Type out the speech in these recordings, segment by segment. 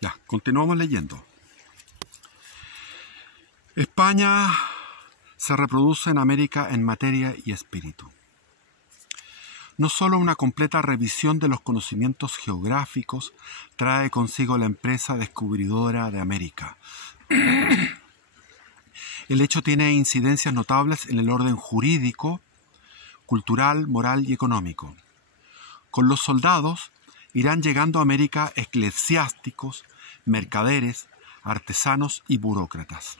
Ya, continuamos leyendo. España se reproduce en América en materia y espíritu. No solo una completa revisión de los conocimientos geográficos trae consigo la empresa descubridora de América. El hecho tiene incidencias notables en el orden jurídico, cultural, moral y económico. Con los soldados irán llegando a América eclesiásticos, mercaderes, artesanos y burócratas.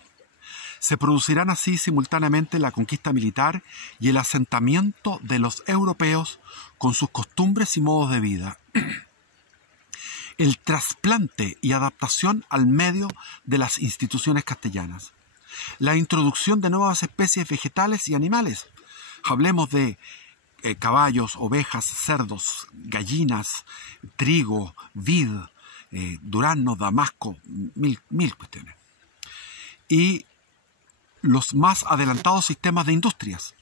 Se producirán así simultáneamente la conquista militar y el asentamiento de los europeos con sus costumbres y modos de vida. El trasplante y adaptación al medio de las instituciones castellanas. La introducción de nuevas especies vegetales y animales. Hablemos de caballos, ovejas, cerdos, gallinas, trigo, vid, duraznos, damasco, mil cuestiones. Y los más adelantados sistemas de industrias.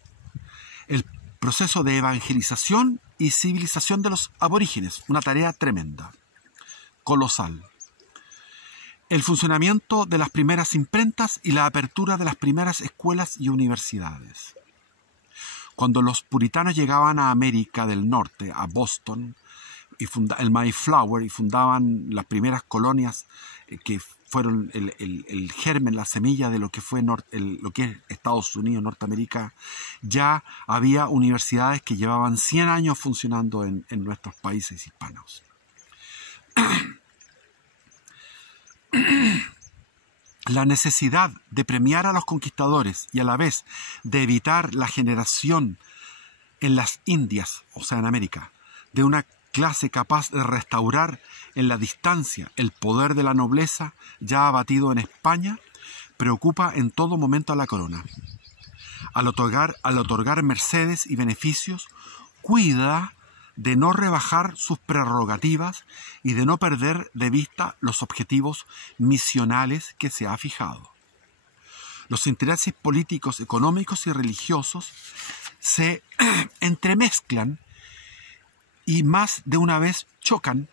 El proceso de evangelización y civilización de los aborígenes. Una tarea tremenda, colosal. El funcionamiento de las primeras imprentas y la apertura de las primeras escuelas y universidades. Cuando los puritanos llegaban a América del Norte, a Boston, el Mayflower, y fundaban las primeras colonias que fueron el germen, la semilla de lo que fue lo que es Estados Unidos, Norteamérica, ya había universidades que llevaban 100 años funcionando en nuestros países hispanos. La necesidad de premiar a los conquistadores y a la vez de evitar la generación en las Indias, o sea en América, de una clase capaz de restaurar en la distancia el poder de la nobleza ya abatido en España, preocupa en todo momento a la corona. Al otorgar mercedes y beneficios, cuida de no rebajar sus prerrogativas y de no perder de vista los objetivos misionales que se ha fijado. Los intereses políticos, económicos y religiosos se entremezclan y más de una vez chocan.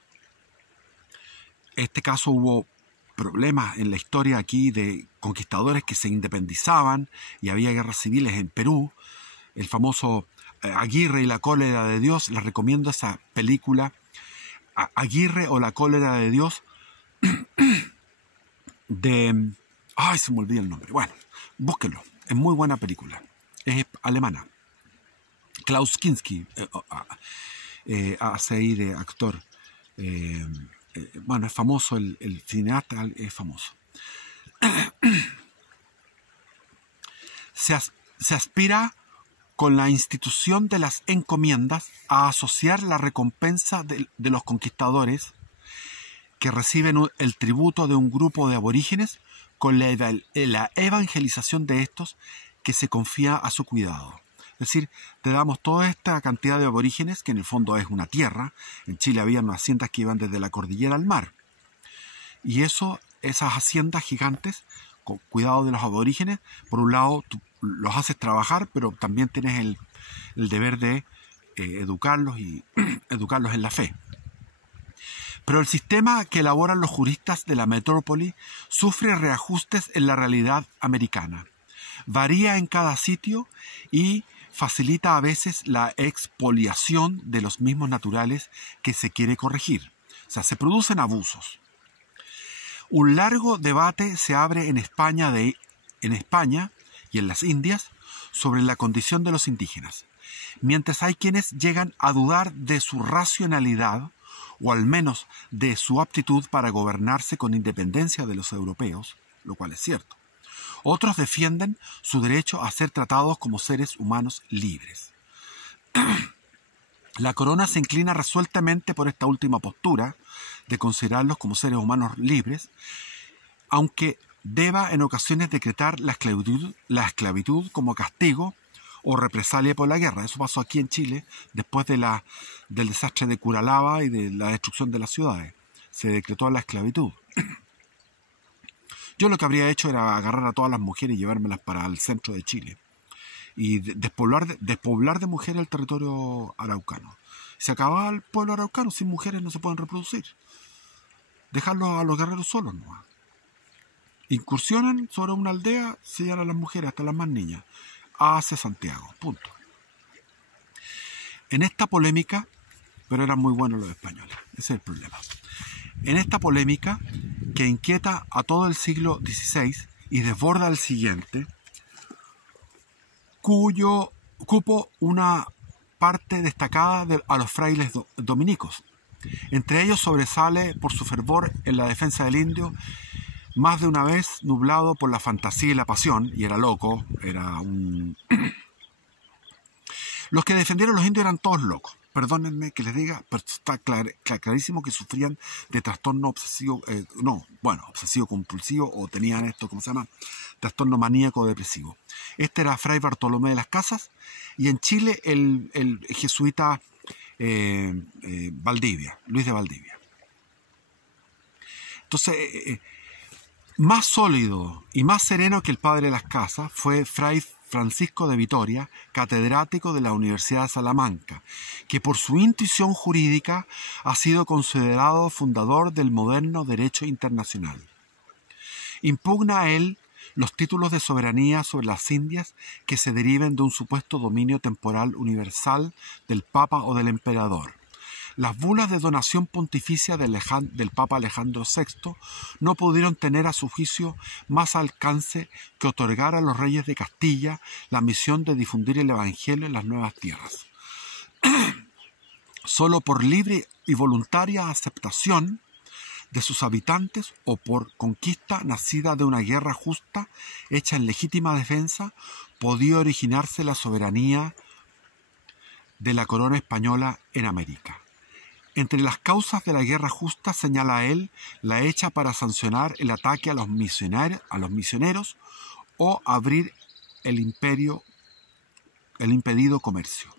En este caso hubo problemas en la historia aquí de conquistadores que se independizaban y había guerras civiles en Perú. El famoso Aguirre y la cólera de Dios, les recomiendo esa película, Aguirre o la cólera de Dios, de... Ay, se me olvida el nombre. Bueno, búsquenlo, es muy buena película, es alemana. Klaus Kinski hace ahí de actor. Bueno, es famoso, el cineasta es famoso. Se aspira con la institución de las encomiendas a asociar la recompensa de los conquistadores que reciben el tributo de un grupo de aborígenes con la evangelización de estos que se confía a su cuidado. Es decir, te damos toda esta cantidad de aborígenes, que en el fondo es una tierra. En Chile había unas haciendas que iban desde la cordillera al mar. Y esas haciendas gigantes, con cuidado de los aborígenes, por un lado tú los haces trabajar, pero también tienes el deber de educarlos y educarlos en la fe. Pero el sistema que elaboran los juristas de la metrópoli sufre reajustes en la realidad americana. Varía en cada sitio y facilita a veces la expoliación de los mismos naturales que se quiere corregir. O sea, se producen abusos. Un largo debate se abre en España y en las Indias sobre la condición de los indígenas, mientras hay quienes llegan a dudar de su racionalidad o al menos de su aptitud para gobernarse con independencia de los europeos, lo cual es cierto. Otros defienden su derecho a ser tratados como seres humanos libres. La corona se inclina resueltamente por esta última postura de considerarlos como seres humanos libres, aunque deba en ocasiones decretar la esclavitud como castigo o represalia por la guerra. Eso pasó aquí en Chile después del desastre de Curalaba y de la destrucción de las ciudades. Se decretó la esclavitud. Yo lo que habría hecho era agarrar a todas las mujeres y llevármelas para el centro de Chile y despoblar de mujeres el territorio araucano. Se acababa el pueblo araucano, sin mujeres no se pueden reproducir. dejarlos a los guerreros solos nomás. Incursionan sobre una aldea, sellan a las mujeres, hasta las más niñas, hacia Santiago, punto. En esta polémica, pero eran muy buenos los españoles, ese es el problema. En esta polémica, que inquieta a todo el siglo XVI y desborda el siguiente, cuyo cupo una parte destacada a los frailes dominicos. Entre ellos sobresale por su fervor en la defensa del indio, más de una vez nublado por la fantasía y la pasión, y era loco, era un... Los que defendieron a los indios eran todos locos, perdónenme que les diga, pero está clarísimo que sufrían de trastorno obsesivo, obsesivo compulsivo, o tenían esto, ¿cómo se llama? Trastorno maníaco depresivo. Este era Fray Bartolomé de las Casas, y en Chile el jesuita Valdivia, Luis de Valdivia. Entonces, más sólido y más sereno que el padre de las Casas fue Fray Francisco de Vitoria, catedrático de la Universidad de Salamanca, que por su intuición jurídica ha sido considerado fundador del moderno derecho internacional. Impugna a él los títulos de soberanía sobre las Indias que se deriven de un supuesto dominio temporal universal del Papa o del Emperador. Las bulas de donación pontificia del Papa Alejandro VI no pudieron tener a su juicio más alcance que otorgar a los reyes de Castilla la misión de difundir el Evangelio en las nuevas tierras. Solo por libre y voluntaria aceptación de sus habitantes o por conquista nacida de una guerra justa hecha en legítima defensa podía originarse la soberanía de la corona española en América. Entre las causas de la guerra justa señala él la hecha para sancionar el ataque a los misioneros o abrir el impedido comercio.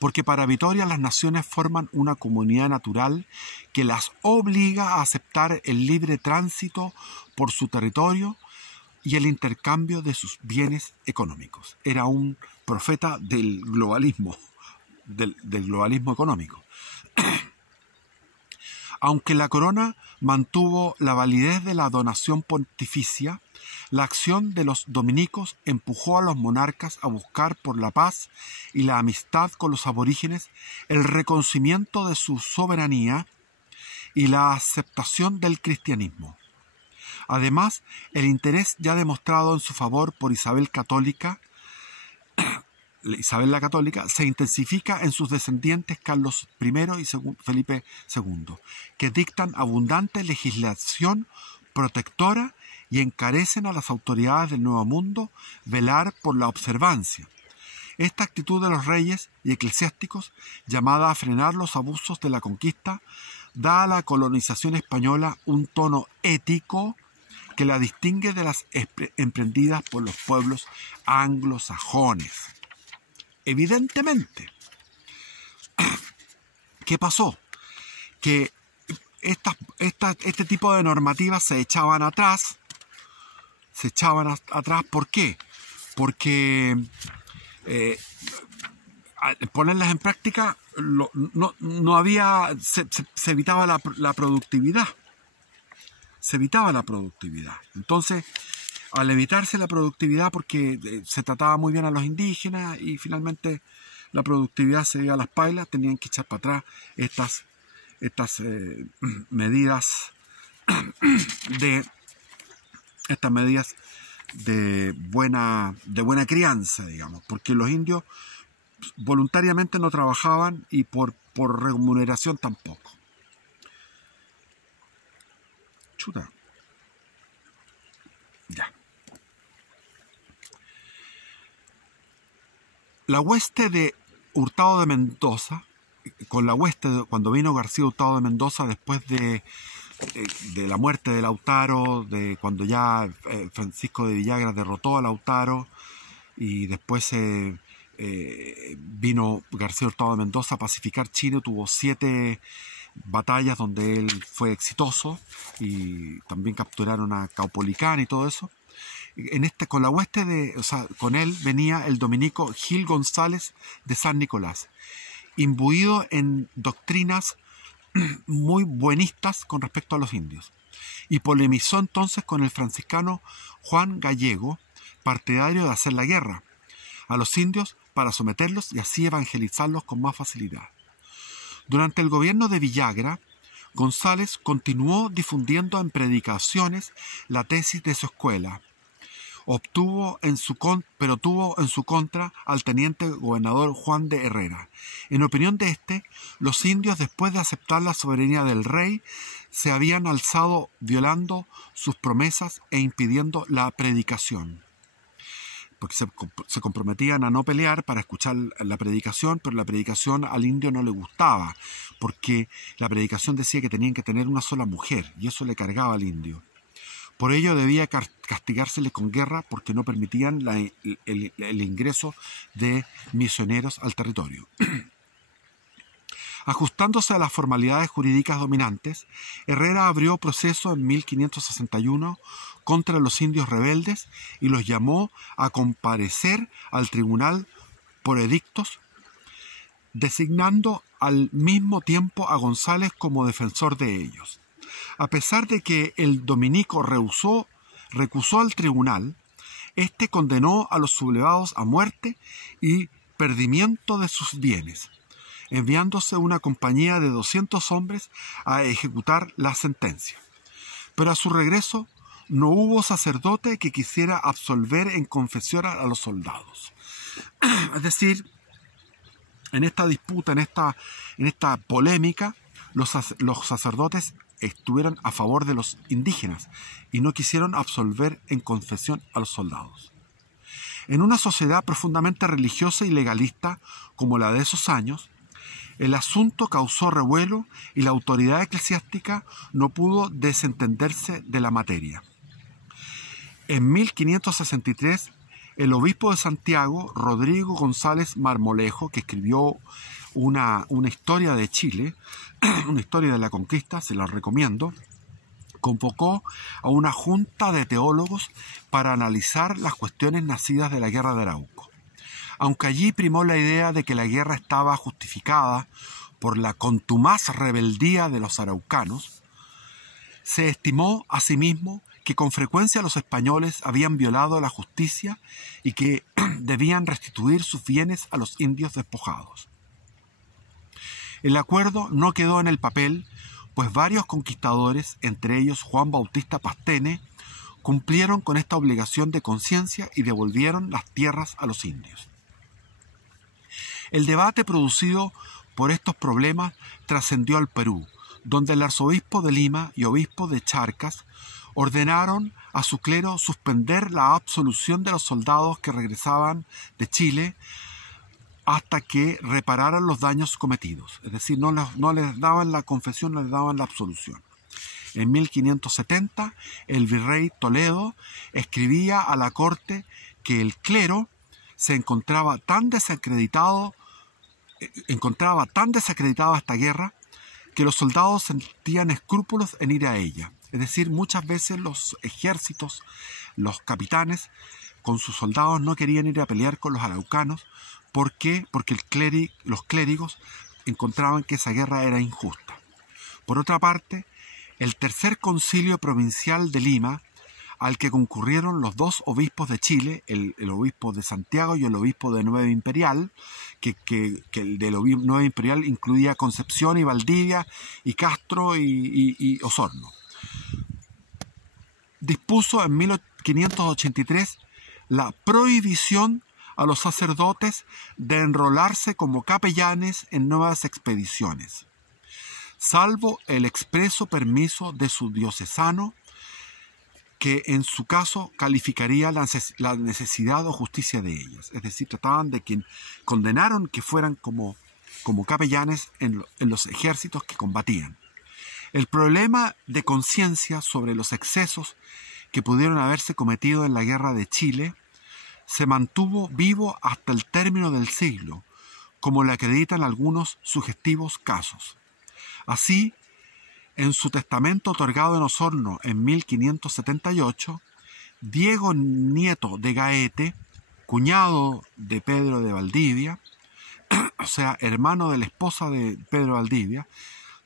Porque para Vitoria las naciones forman una comunidad natural que las obliga a aceptar el libre tránsito por su territorio y el intercambio de sus bienes económicos. Era un profeta del globalismo, del globalismo económico. Aunque la corona mantuvo la validez de la donación pontificia, la acción de los dominicos empujó a los monarcas a buscar por la paz y la amistad con los aborígenes el reconocimiento de su soberanía y la aceptación del cristianismo. Además, el interés ya demostrado en su favor por Isabel la Católica se intensifica en sus descendientes Carlos I y Felipe II, que dictan abundante legislación protectora y encarecen a las autoridades del Nuevo Mundo velar por la observancia. Esta actitud de los reyes y eclesiásticos, llamada a frenar los abusos de la conquista, da a la colonización española un tono ético que la distingue de las emprendidas por los pueblos anglosajones. Evidentemente, ¿qué pasó? Que este tipo de normativas se echaban atrás. ¿Por qué? Porque al ponerlas en práctica se evitaba la productividad. Se evitaba la productividad. Entonces, al evitarse la productividad, porque se trataba muy bien a los indígenas y finalmente la productividad se iba a las pailas, tenían que echar para atrás estas medidas de buena crianza, digamos, porque los indios voluntariamente no trabajaban y por remuneración tampoco. Chuta. Ya. La hueste de Hurtado de Mendoza, cuando vino García Hurtado de Mendoza después de la muerte de Lautaro, de cuando ya Francisco de Villagra derrotó a Lautaro, y después vino García Hurtado de Mendoza a pacificar Chile, tuvo 7 batallas donde él fue exitoso y también capturaron a Caupolicán y todo eso. Con la hueste con él venía el dominico Gil González de San Nicolás, imbuido en doctrinas muy buenistas con respecto a los indios, y polemizó entonces con el franciscano Juan Gallego, partidario de hacer la guerra a los indios para someterlos y así evangelizarlos con más facilidad. Durante el gobierno de Villagra, González continuó difundiendo en predicaciones la tesis de su escuela. Tuvo en su contra al teniente gobernador Juan de Herrera. En opinión de este, los indios, después de aceptar la soberanía del rey, se habían alzado violando sus promesas e impidiendo la predicación. Porque se comprometían a no pelear para escuchar la predicación, pero la predicación al indio no le gustaba, porque la predicación decía que tenían que tener una sola mujer, y eso le cargaba al indio. Por ello debía castigárseles con guerra porque no permitían el ingreso de misioneros al territorio. Ajustándose a las formalidades jurídicas dominantes, Herrera abrió proceso en 1561 contra los indios rebeldes y los llamó a comparecer al tribunal por edictos, designando al mismo tiempo a González como defensor de ellos. A pesar de que el dominico recusó al tribunal, este condenó a los sublevados a muerte y perdimiento de sus bienes, enviándose una compañía de 200 hombres a ejecutar la sentencia. Pero a su regreso no hubo sacerdote que quisiera absolver en confesión a los soldados. Es decir, en esta disputa, en esta polémica, los sacerdotes estuvieron a favor de los indígenas y no quisieron absolver en confesión a los soldados. En una sociedad profundamente religiosa y legalista como la de esos años, el asunto causó revuelo y la autoridad eclesiástica no pudo desentenderse de la materia. En 1563, el obispo de Santiago, Rodrigo González Marmolejo, que escribió una historia de Chile, una historia de la conquista, se la recomiendo, convocó a una junta de teólogos para analizar las cuestiones nacidas de la guerra de Arauco. Aunque allí primó la idea de que la guerra estaba justificada por la contumaz rebeldía de los araucanos, se estimó asimismo que con frecuencia los españoles habían violado la justicia y que debían restituir sus bienes a los indios despojados. El acuerdo no quedó en el papel, pues varios conquistadores, entre ellos Juan Bautista Pastene, cumplieron con esta obligación de conciencia y devolvieron las tierras a los indios. El debate producido por estos problemas trascendió al Perú, donde el arzobispo de Lima y obispo de Charcas ordenaron a su clero suspender la absolución de los soldados que regresaban de Chile hasta que repararan los daños cometidos. Es decir, no les daban la confesión, no les daban la absolución. En 1570, el virrey Toledo escribía a la corte que el clero se encontraba tan desacreditado a esta guerra que los soldados sentían escrúpulos en ir a ella. Es decir, muchas veces los ejércitos, los capitanes, con sus soldados no querían ir a pelear con los araucanos. ¿Por qué? Porque los clérigos encontraban que esa guerra era injusta. Por otra parte, el tercer concilio provincial de Lima, al que concurrieron los dos obispos de Chile, el obispo de Santiago y el obispo de Nueva Imperial, que el de Nueva Imperial incluía Concepción y Valdivia y Castro y Osorno, dispuso en 1583 la prohibición a los sacerdotes de enrolarse como capellanes en nuevas expediciones, salvo el expreso permiso de su diocesano, que en su caso calificaría la necesidad o justicia de ellas. Es decir, trataban de que condenaron que fueran como capellanes en los ejércitos que combatían. El problema de conciencia sobre los excesos que pudieron haberse cometido en la guerra de Chile se mantuvo vivo hasta el término del siglo, como le acreditan algunos sugestivos casos. Así, en su testamento otorgado en Osorno en 1578, Diego Nieto de Gaete, cuñado de Pedro de Valdivia, o sea, hermano de la esposa de Pedro Valdivia,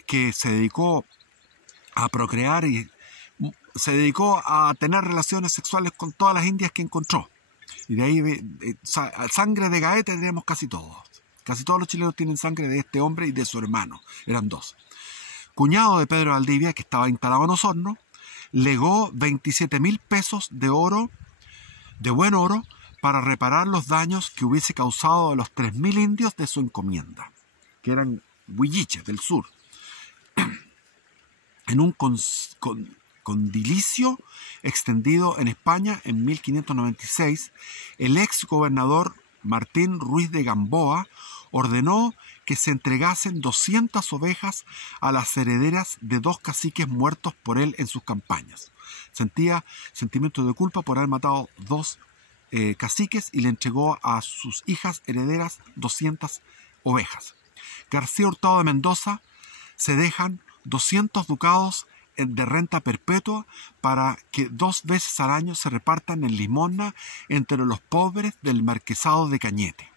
que se dedicó a procrear y se dedicó a tener relaciones sexuales con todas las indias que encontró. Y de ahí, sangre de Gaete tenemos casi todos. Casi todos los chilenos tienen sangre de este hombre y de su hermano. Eran dos. Cuñado de Pedro Valdivia, que estaba instalado en Osorno, legó 27.000 pesos de oro, de buen oro, para reparar los daños que hubiese causado a los 3.000 indios de su encomienda, que eran huilliches del sur. En un condilicio extendido en España en 1596, el ex gobernador Martín Ruiz de Gamboa ordenó que se entregasen 200 ovejas a las herederas de 2 caciques muertos por él en sus campañas. Sentía sentimiento de culpa por haber matado 2 caciques y le entregó a sus hijas herederas 200 ovejas. García Hurtado de Mendoza se dejan 200 ducados de renta perpetua para que 2 veces al año se repartan en limosna entre los pobres del marquesado de Cañete.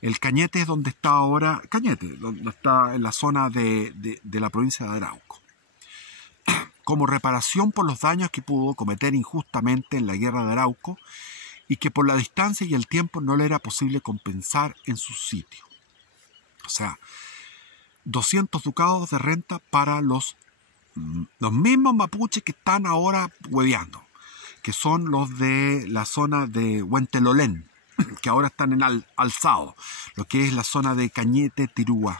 El Cañete es donde está ahora, Cañete, donde está en la zona de la provincia de Arauco, como reparación por los daños que pudo cometer injustamente en la guerra de Arauco y que por la distancia y el tiempo no le era posible compensar en su sitio. O sea, 200 ducados de renta para los mismos mapuches que están ahora hueveando, que son los de la zona de Huentelolén, que ahora están en Alzado, lo que es la zona de Cañete, Tirúa,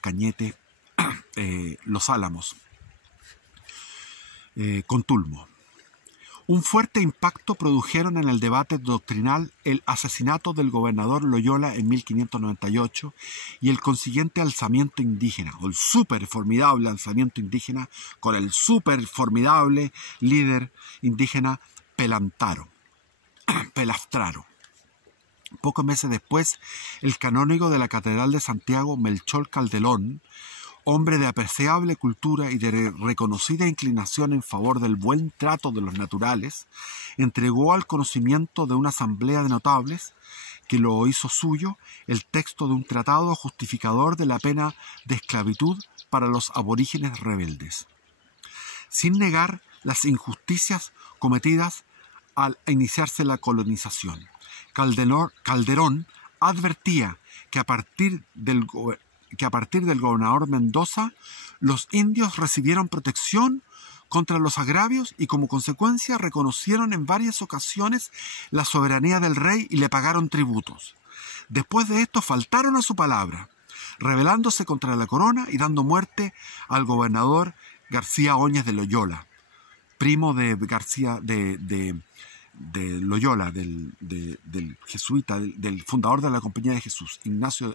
Cañete, Los Álamos, Contulmo. Un fuerte impacto produjeron en el debate doctrinal el asesinato del gobernador Loyola en 1598 y el consiguiente alzamiento indígena, o el súper formidable alzamiento indígena con el súper formidable líder indígena Pelastraro. Pocos meses después, el canónigo de la Catedral de Santiago, Melchor Calderón, hombre de apreciable cultura y de reconocida inclinación en favor del buen trato de los naturales, entregó al conocimiento de una asamblea de notables, que lo hizo suyo, el texto de un tratado justificador de la pena de esclavitud para los aborígenes rebeldes, sin negar las injusticias cometidas al iniciarse la colonización. Calderón advertía que a partir del gobernador Mendoza, los indios recibieron protección contra los agravios y como consecuencia reconocieron en varias ocasiones la soberanía del rey y le pagaron tributos. Después de esto faltaron a su palabra, rebelándose contra la corona y dando muerte al gobernador García Óñez de Loyola, primo de García de Loyola, del jesuita, del fundador de la Compañía de Jesús,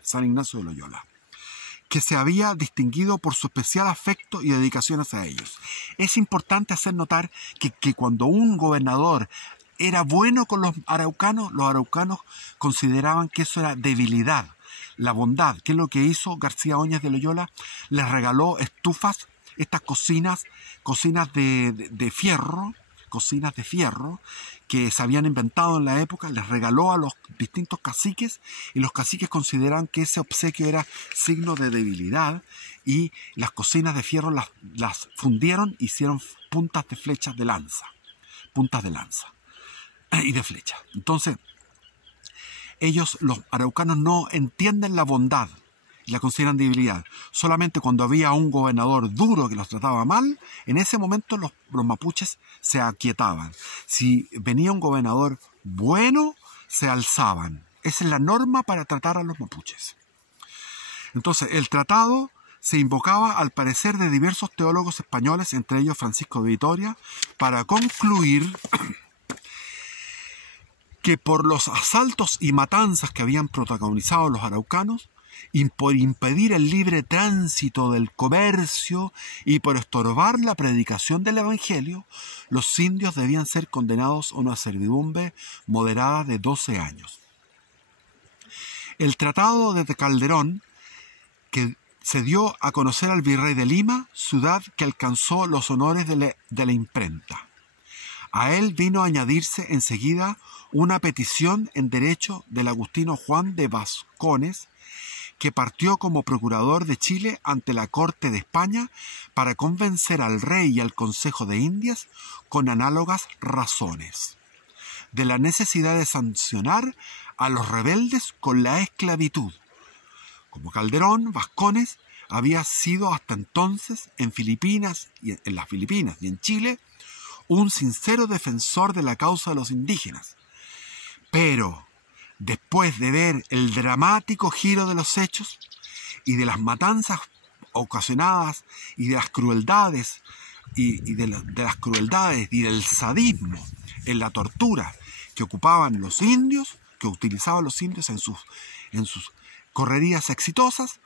San Ignacio de Loyola, que se había distinguido por su especial afecto y dedicación hacia ellos. Es importante hacer notar que cuando un gobernador era bueno con los araucanos consideraban que eso era debilidad, la bondad. ¿Qué es lo que hizo García Óñez de Loyola? Les regaló estufas, estas cocinas de fierro, que se habían inventado en la época, les regaló a los distintos caciques y los caciques consideraban que ese obsequio era signo de debilidad y las cocinas de fierro las fundieron, hicieron puntas de flechas de lanza, y de flecha. Entonces, los araucanos no entienden la bondad y la consideran debilidad. Solamente cuando había un gobernador duro que los trataba mal, en ese momento los mapuches se aquietaban. Si venía un gobernador bueno, se alzaban. Esa es la norma para tratar a los mapuches. Entonces, el tratado se invocaba al parecer de diversos teólogos españoles, entre ellos Francisco de Vitoria, para concluir que por los asaltos y matanzas que habían protagonizado los araucanos, y por impedir el libre tránsito del comercio y por estorbar la predicación del Evangelio, los indios debían ser condenados a una servidumbre moderada de 12 años. El Tratado de Calderón, que se dio a conocer al virrey de Lima, ciudad que alcanzó los honores de la imprenta. A él vino a añadirse enseguida una petición en derecho del agustino Juan de Vascones, que partió como procurador de Chile ante la Corte de España para convencer al rey y al Consejo de Indias con análogas razones de la necesidad de sancionar a los rebeldes con la esclavitud. Como Calderón, Vascones había sido hasta entonces en las Filipinas y en Chile un sincero defensor de la causa de los indígenas. Pero, después de ver el dramático giro de los hechos y de las matanzas ocasionadas y de las crueldades y del sadismo en la tortura que utilizaban los indios en sus correrías exitosas,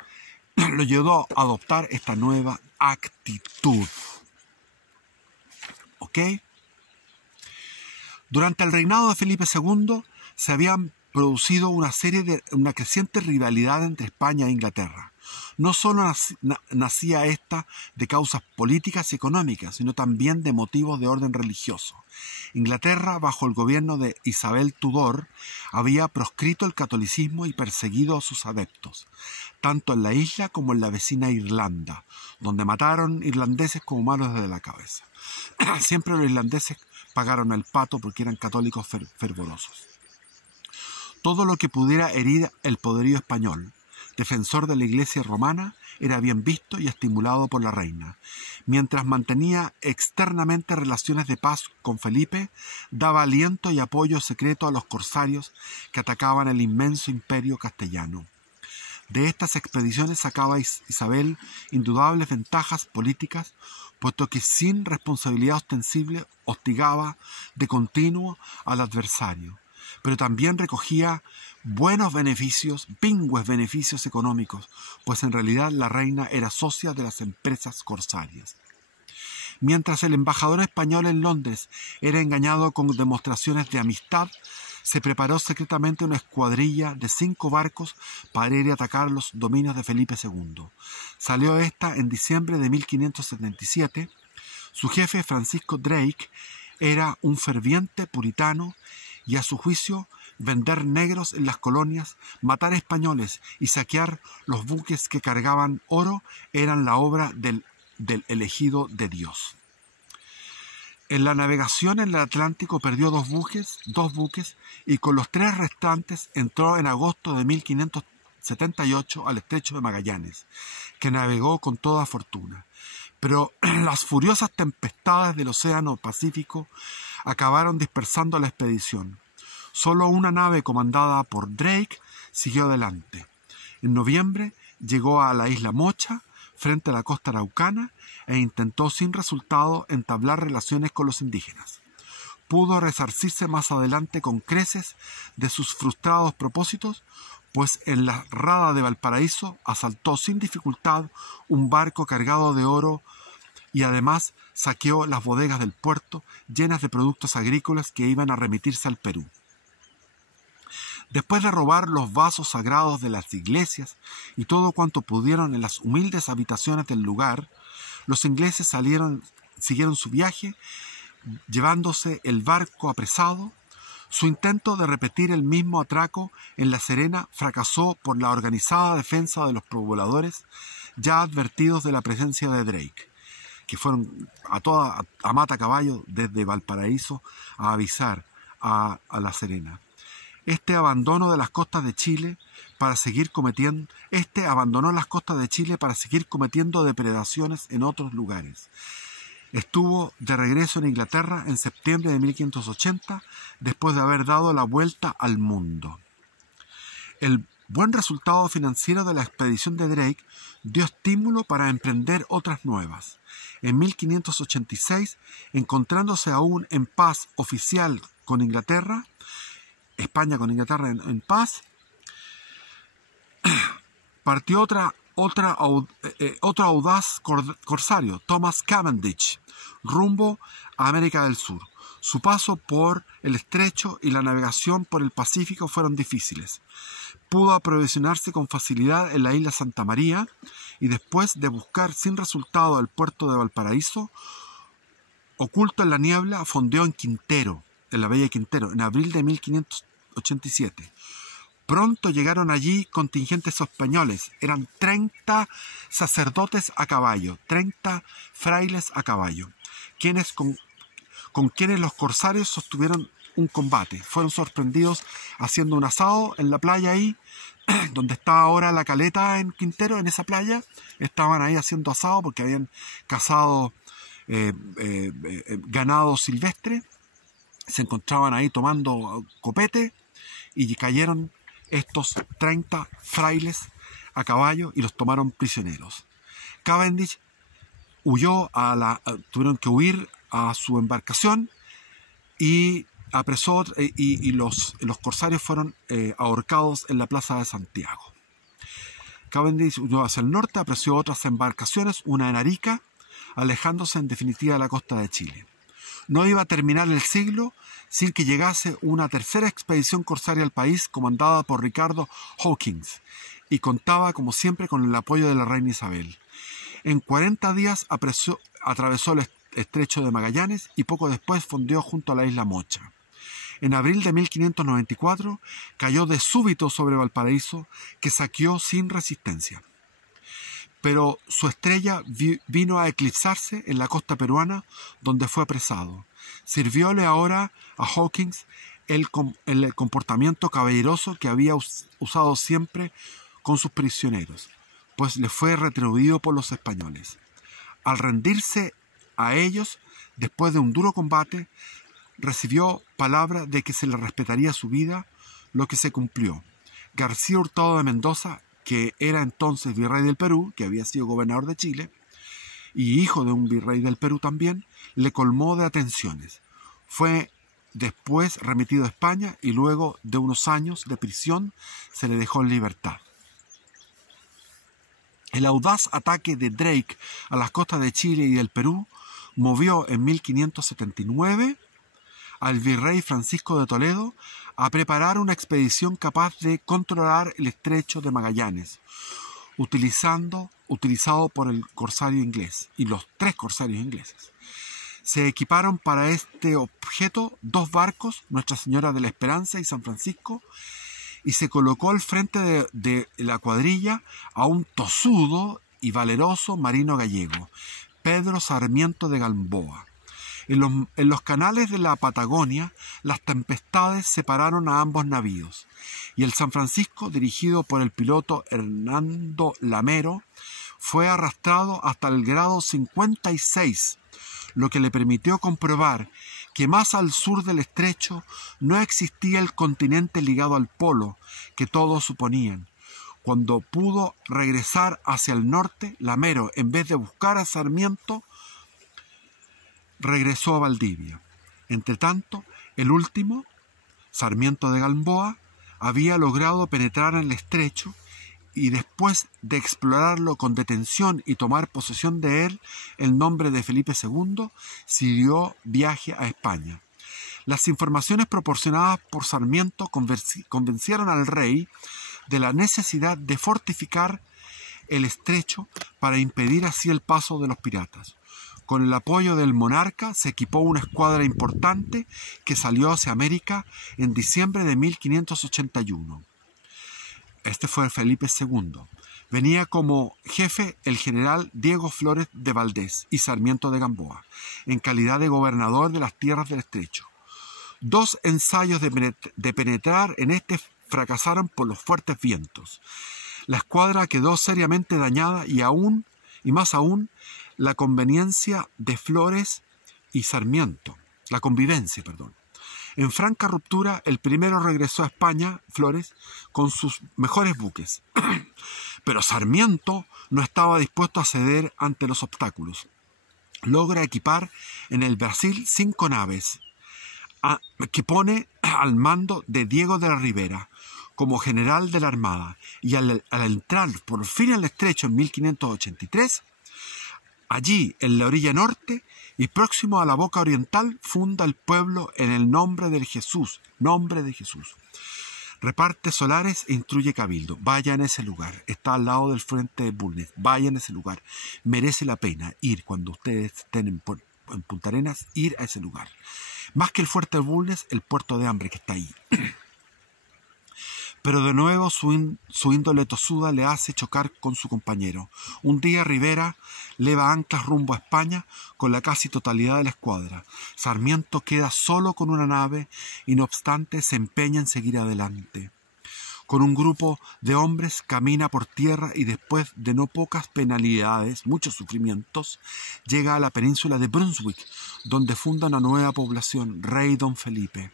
lo llevó a adoptar esta nueva actitud. ¿Ok? Durante el reinado de Felipe II se habían producido una creciente rivalidad entre España e Inglaterra. No solo nacía esta de causas políticas y económicas, sino también de motivos de orden religioso. Inglaterra, bajo el gobierno de Isabel Tudor, había proscrito el catolicismo y perseguido a sus adeptos, tanto en la isla como en la vecina Irlanda, donde mataron irlandeses como malos desde la cabeza. Siempre los irlandeses pagaron el pato porque eran católicos fervorosos. Todo lo que pudiera herir el poderío español, defensor de la Iglesia romana, era bien visto y estimulado por la reina. Mientras mantenía externamente relaciones de paz con Felipe, daba aliento y apoyo secreto a los corsarios que atacaban el inmenso imperio castellano. De estas expediciones sacaba Isabel indudables ventajas políticas, puesto que sin responsabilidad ostensible hostigaba de continuo al adversario, pero también recogía pingües beneficios económicos, pues en realidad la reina era socia de las empresas corsarias. Mientras el embajador español en Londres era engañado con demostraciones de amistad, se preparó secretamente una escuadrilla de 5 barcos para ir a atacar los dominios de Felipe II. Salió esta en diciembre de 1577. Su jefe, Francisco Drake, era un ferviente puritano y, a su juicio, vender negros en las colonias, matar españoles y saquear los buques que cargaban oro eran la obra del elegido de Dios. En la navegación en el Atlántico perdió dos buques y con los 3 restantes entró en agosto de 1578 al estrecho de Magallanes, que navegó con toda fortuna. Pero las furiosas tempestades del Océano Pacífico acabaron dispersando la expedición. Solo una nave comandada por Drake siguió adelante. En noviembre llegó a la isla Mocha, frente a la costa araucana, e intentó sin resultado entablar relaciones con los indígenas. Pudo resarcirse más adelante con creces de sus frustrados propósitos, pues en la rada de Valparaíso asaltó sin dificultad un barco cargado de oro y además saqueó las bodegas del puerto llenas de productos agrícolas que iban a remitirse al Perú. Después de robar los vasos sagrados de las iglesias y todo cuanto pudieron en las humildes habitaciones del lugar, los ingleses siguieron su viaje, llevándose el barco apresado. Su intento de repetir el mismo atraco en La Serena fracasó por la organizada defensa de los pobladores, ya advertidos de la presencia de Drake, que fueron a mata caballo desde Valparaíso a avisar a La Serena. Este abandonó las costas de Chile para seguir cometiendo depredaciones en otros lugares. Estuvo de regreso en Inglaterra en septiembre de 1580, después de haber dado la vuelta al mundo. El buen resultado financiero de la expedición de Drake dio estímulo para emprender otras nuevas. En 1586, encontrándose aún en paz oficial con Inglaterra, España con Inglaterra en paz, partió otro audaz corsario, Thomas Cavendish, rumbo a América del Sur. Su paso por el estrecho y la navegación por el Pacífico fueron difíciles. Pudo aprovisionarse con facilidad en la isla Santa María y después de buscar sin resultado el puerto de Valparaíso, oculto en la niebla, fondeó en la Bella Quintero, en abril de 1587. Pronto llegaron allí contingentes españoles. Eran 30 sacerdotes a caballo, 30 frailes a caballo, quienes con quienes los corsarios sostuvieron un combate. Fueron sorprendidos haciendo un asado en la playa ahí, donde está ahora la caleta en Quintero, en esa playa. Estaban ahí haciendo asado porque habían cazado ganado silvestre. Se encontraban ahí tomando copete y cayeron estos 30 frailes a caballo y los tomaron prisioneros. Cavendish huyó tuvieron que huir a su embarcación y apresó y los corsarios fueron ahorcados en la plaza de Santiago. Cavendish huyó hacia el norte, apreció otras embarcaciones, una en Arica, alejándose en definitiva de la costa de Chile. No iba a terminar el siglo sin que llegase una tercera expedición corsaria al país comandada por Ricardo Hawkins y contaba como siempre con el apoyo de la reina Isabel. En 40 días atravesó el estrecho de Magallanes y poco después fondeó junto a la isla Mocha. En abril de 1594 cayó de súbito sobre Valparaíso, que saqueó sin resistencia. Pero su estrella vino a eclipsarse en la costa peruana, donde fue apresado. Sirvióle ahora a Hawkins el comportamiento caballeroso que había usado siempre con sus prisioneros, pues le fue retribuido por los españoles. Al rendirse a ellos, después de un duro combate, recibió palabra de que se le respetaría su vida, lo que se cumplió. García Hurtado de Mendoza, que era entonces virrey del Perú, que había sido gobernador de Chile, y hijo de un virrey del Perú también, le colmó de atenciones. Fue después remitido a España y luego de unos años de prisión se le dejó en libertad. El audaz ataque de Drake a las costas de Chile y del Perú movió en 1579 al virrey Francisco de Toledo a preparar una expedición capaz de controlar el estrecho de Magallanes, utilizado por el corsario inglés y los 3 corsarios ingleses. Se equiparon para este objeto 2 barcos, Nuestra Señora de la Esperanza y San Francisco, y se colocó al frente de la cuadrilla a un tosudo y valeroso marino gallego, Pedro Sarmiento de Gamboa. En los canales de la Patagonia, las tempestades separaron a ambos navíos, y el San Francisco, dirigido por el piloto Hernando Lamero, fue arrastrado hasta el grado 56, lo que le permitió comprobar que más al sur del estrecho no existía el continente ligado al polo que todos suponían. Cuando pudo regresar hacia el norte, Lamero, en vez de buscar a Sarmiento, regresó a Valdivia. Entretanto, el último, Sarmiento de Gamboa, había logrado penetrar en el estrecho y después de explorarlo con detención y tomar posesión de él, en nombre de Felipe II, siguió viaje a España. Las informaciones proporcionadas por Sarmiento convencieron al rey de la necesidad de fortificar el estrecho para impedir así el paso de los piratas. Con el apoyo del monarca se equipó una escuadra importante que salió hacia América en diciembre de 1581. Este fue Felipe II. Venía como jefe el general Diego Flores de Valdés y Sarmiento de Gamboa, en calidad de gobernador de las tierras del estrecho. 2 ensayos de penetrar en este fracasaron por los fuertes vientos. La escuadra quedó seriamente dañada y más aún, la convivencia de Flores y Sarmiento. En franca ruptura, el primero regresó a España, Flores, con sus mejores buques. Pero Sarmiento no estaba dispuesto a ceder ante los obstáculos. Logra equipar en el Brasil 5 naves, que pone al mando de Diego de la Ribera como general de la Armada, y al entrar por fin al estrecho en 1583, allí, en la orilla norte y próximo a la boca oriental, funda el pueblo en el nombre de Jesús. Reparte solares e instruye cabildo. Vaya en ese lugar. Está al lado del frente de Bulnes. Vaya en ese lugar. Merece la pena ir cuando ustedes estén en Punta Arenas, ir a ese lugar. Más que el fuerte de Bulnes, el puerto de Hambre que está ahí. Pero de nuevo su índole tosuda le hace chocar con su compañero. Un día Rivera leva anclas rumbo a España con la casi totalidad de la escuadra. Sarmiento queda solo con una nave y no obstante se empeña en seguir adelante. Con un grupo de hombres camina por tierra y después de no pocas penalidades, muchos sufrimientos, llega a la península de Brunswick, donde funda una nueva población, Rey Don Felipe.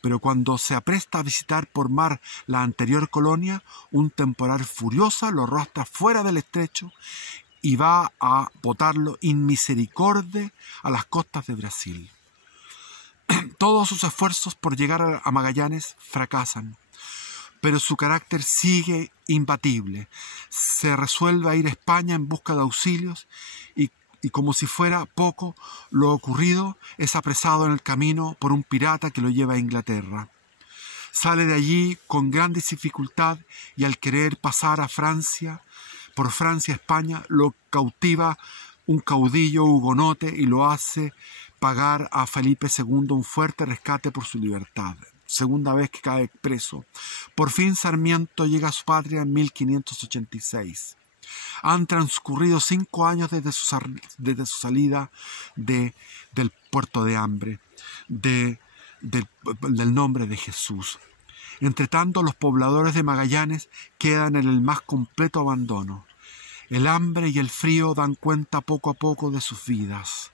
Pero cuando se apresta a visitar por mar la anterior colonia, un temporal furioso lo arrastra fuera del estrecho y va a botarlo in misericordia a las costas de Brasil. Todos sus esfuerzos por llegar a Magallanes fracasan, pero su carácter sigue imbatible. Se resuelve a ir a España en busca de auxilios y como si fuera poco, lo ocurrido es apresado en el camino por un pirata que lo lleva a Inglaterra. Sale de allí con gran dificultad y al querer pasar a Francia, por Francia a España, lo cautiva un caudillo hugonote y lo hace pagar a Felipe II un fuerte rescate por su libertad. Segunda vez que cae preso. Por fin Sarmiento llega a su patria en 1586. Han transcurrido 5 años desde su salida del puerto de Hambre, del nombre de Jesús. Entre tanto, los pobladores de Magallanes quedan en el más completo abandono. El hambre y el frío dan cuenta poco a poco de sus vidas.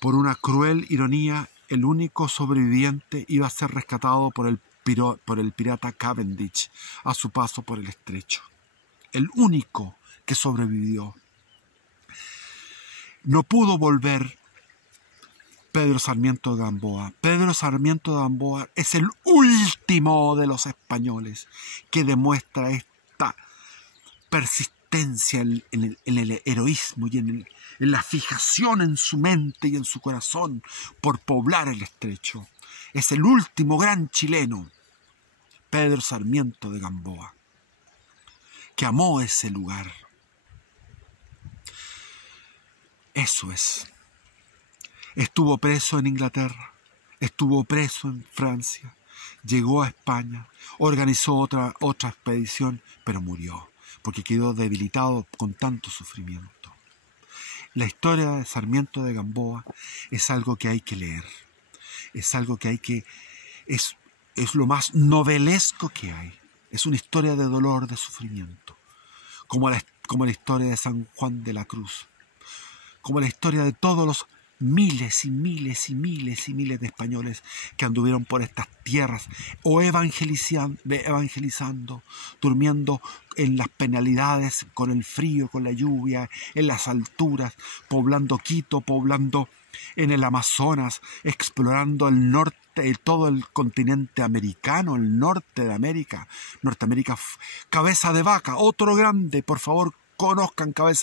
Por una cruel ironía, el único sobreviviente iba a ser rescatado por el pirata Cavendish a su paso por el estrecho. El único que sobrevivió. No pudo volver Pedro Sarmiento de Gamboa. Pedro Sarmiento de Gamboa es el último de los españoles que demuestra esta persistencia en el heroísmo y en la fijación en su mente y en su corazón por poblar el estrecho. Es el último gran chileno, Pedro Sarmiento de Gamboa, que amó ese lugar. Eso es. Estuvo preso en Inglaterra, estuvo preso en Francia, llegó a España, organizó otra expedición, pero murió, porque quedó debilitado con tanto sufrimiento. La historia de Sarmiento de Gamboa es algo que hay que leer, es algo que hay que... es lo más novelesco que hay. Es una historia de dolor, de sufrimiento, como la historia de San Juan de la Cruz, como la historia de todos los miles y miles y miles y miles de españoles que anduvieron por estas tierras o evangelizando, durmiendo en las penalidades, con el frío, con la lluvia, en las alturas, poblando Quito, poblando en el Amazonas, explorando el norte, todo el continente americano, el norte de América, Norteamérica. Cabeza de Vaca, otro grande, por favor, conozcan Cabeza